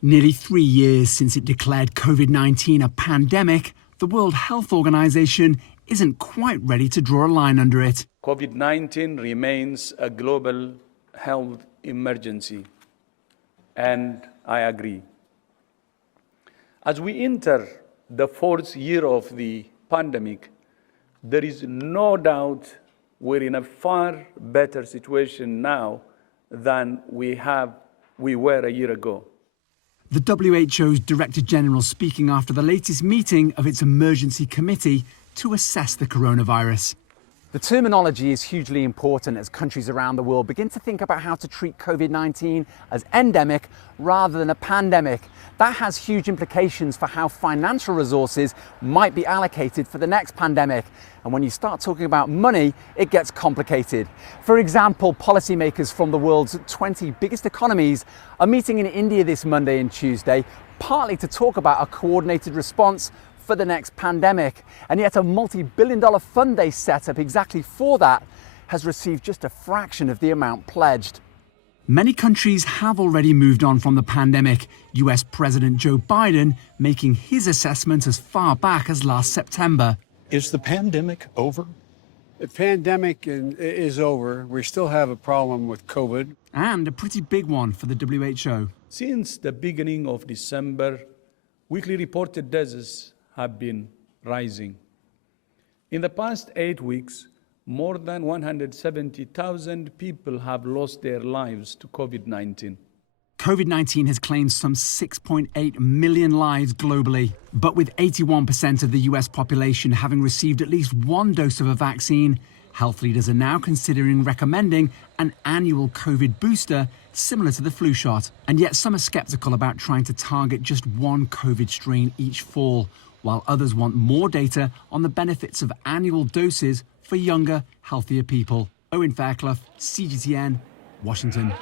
Nearly 3 years since it declared COVID-19 a pandemic, the World Health Organization isn't quite ready to draw a line under it. COVID-19 remains a global health emergency, and I agree. As we enter the 4th year of the pandemic, there is no doubt we're in a far better situation now than we were a year ago. The WHO's Director General speaking after the latest meeting of its emergency committee to assess the coronavirus. The terminology is hugely important as countries around the world begin to think about how to treat COVID-19 as endemic rather than a pandemic. That has huge implications for how financial resources might be allocated for the next pandemic. And when you start talking about money, it gets complicated. For example, policymakers from the world's 20 biggest economies are meeting in India this Monday and Tuesday, partly to talk about a coordinated response for the next pandemic. And yet a multi-billion-dollar fund they set up exactly for that has received just a fraction of the amount pledged. Many countries have already moved on from the pandemic, US President Joe Biden making his assessment as far back as last September. Is the pandemic over? The pandemic is over. We still have a problem with COVID. And a pretty big one for the WHO. Since the beginning of December, weekly reported deaths have been rising. In the past 8 weeks, more than 170,000 people have lost their lives to COVID-19. COVID-19 has claimed some 6.8 million lives globally. But with 81% of the US population having received at least one dose of a vaccine, health leaders are now considering recommending an annual COVID booster similar to the flu shot. And yet some are skeptical about trying to target just one COVID strain each fall, while others want more data on the benefits of annual doses for younger, healthier people. Owen, Fairclough, CGTN, Washington.